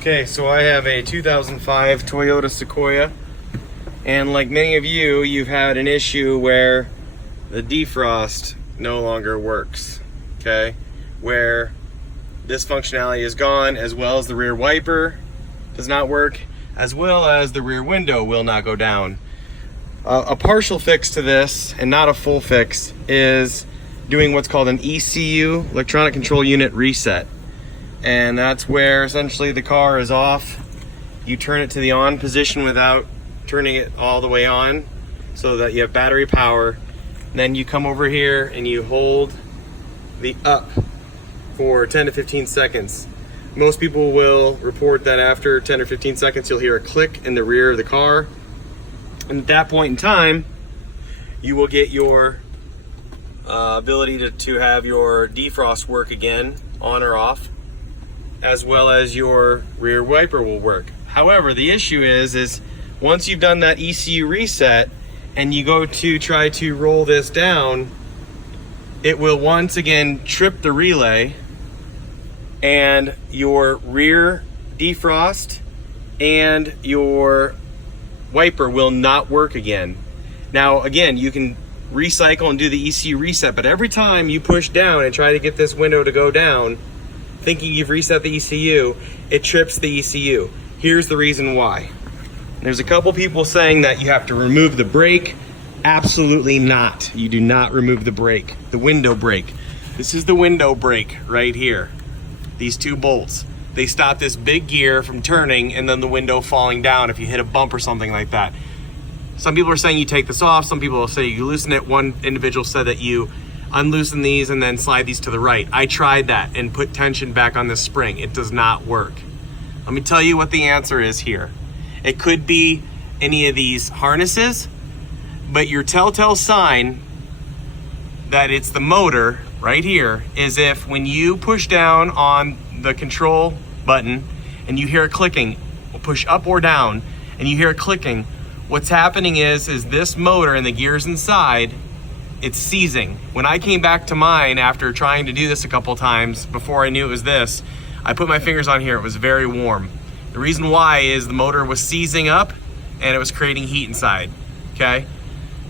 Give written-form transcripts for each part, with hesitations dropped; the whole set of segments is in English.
Okay, so I have a 2005 Toyota Sequoia, and like many of you, you've had an issue where the defrost no longer works, okay? Where this functionality is gone, as well as the rear wiper does not work, as well as the rear window will not go down. A partial fix to this, and not a full fix, is doing what's called an ECU, electronic control unit reset. And that's where essentially the car is off. You turn it to the on position without turning it all the way on so that you have battery power. Then you come over here and you hold the up for 10 to 15 seconds. Most people will report that after 10 or 15 seconds, you'll hear a click in the rear of the car. And at that point in time, you will get your ability to have your defrost work again, on or off, as well as your rear wiper will work. However, the issue is once you've done that ECU reset and you go to try to roll this down, it will once again trip the relay, and your rear defrost and your wiper will not work again. Now, again, you can recycle and do the ECU reset, but every time you push down and try to get this window to go down, thinking you've reset the ECU, it trips the ECU. Here's the reason why. There's a couple people saying that you have to remove the brake. Absolutely not. You do not remove the brake, the window brake. This is the window brake right here. These two bolts. They stop this big gear from turning and then the window falling down if you hit a bump or something like that. Some people are saying you take this off. Some people will say you loosen it. One individual said that you unloosen these and then slide these to the right. I tried that and put tension back on this spring. It does not work. Let me tell you what the answer is here. It could be any of these harnesses, but your telltale sign that it's the motor right here is if when you push down on the control button and you hear it clicking, push up or down and you hear it clicking, what's happening is this motor and the gears inside, it's seizing. When I came back to mine after trying to do this a couple times before I knew it was this, I put my fingers on here, it was very warm. The reason why is the motor was seizing up and it was creating heat inside, okay?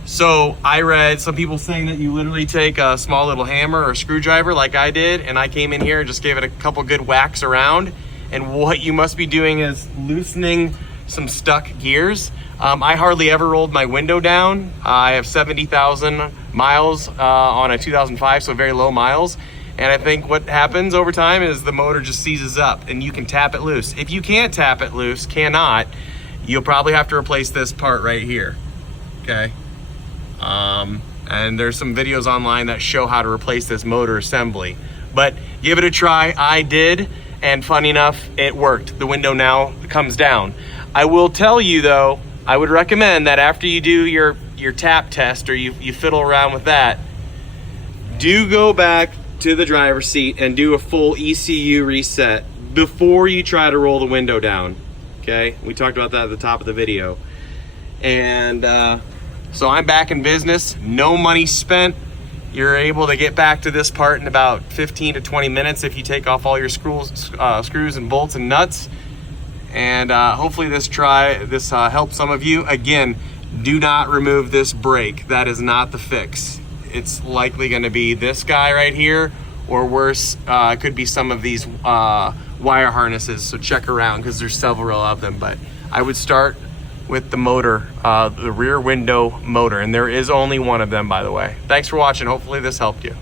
So I read some people saying that you literally take a small little hammer or screwdriver like I did, and I came in here and just gave it a couple good whacks around, and what you must be doing is loosening some stuck gears. I hardly ever rolled my window down. I have 70,000 miles on a 2005, so very low miles. And I think what happens over time is the motor just seizes up and you can tap it loose. If you can't tap it loose, you'll probably have to replace this part right here, okay? And there's some videos online that show how to replace this motor assembly. But give it a try, I did, and funny enough, it worked. The window now comes down. I will tell you though, I would recommend that after you do your tap test or you fiddle around with that, do go back to the driver's seat and do a full ECU reset before you try to roll the window down, okay? We talked about that at the top of the video. And so I'm back in business, no money spent. You're able to get back to this part in about 15 to 20 minutes if you take off all your screws and bolts and nuts. And hopefully this helps some of you. Again, do not remove this brake. That is not the fix. It's likely going to be this guy right here, or worse, it could be some of these wire harnesses. So check around because there's several of them. But I would start with the motor, the rear window motor, and there is only one of them, by the way. Thanks for watching. Hopefully this helped you.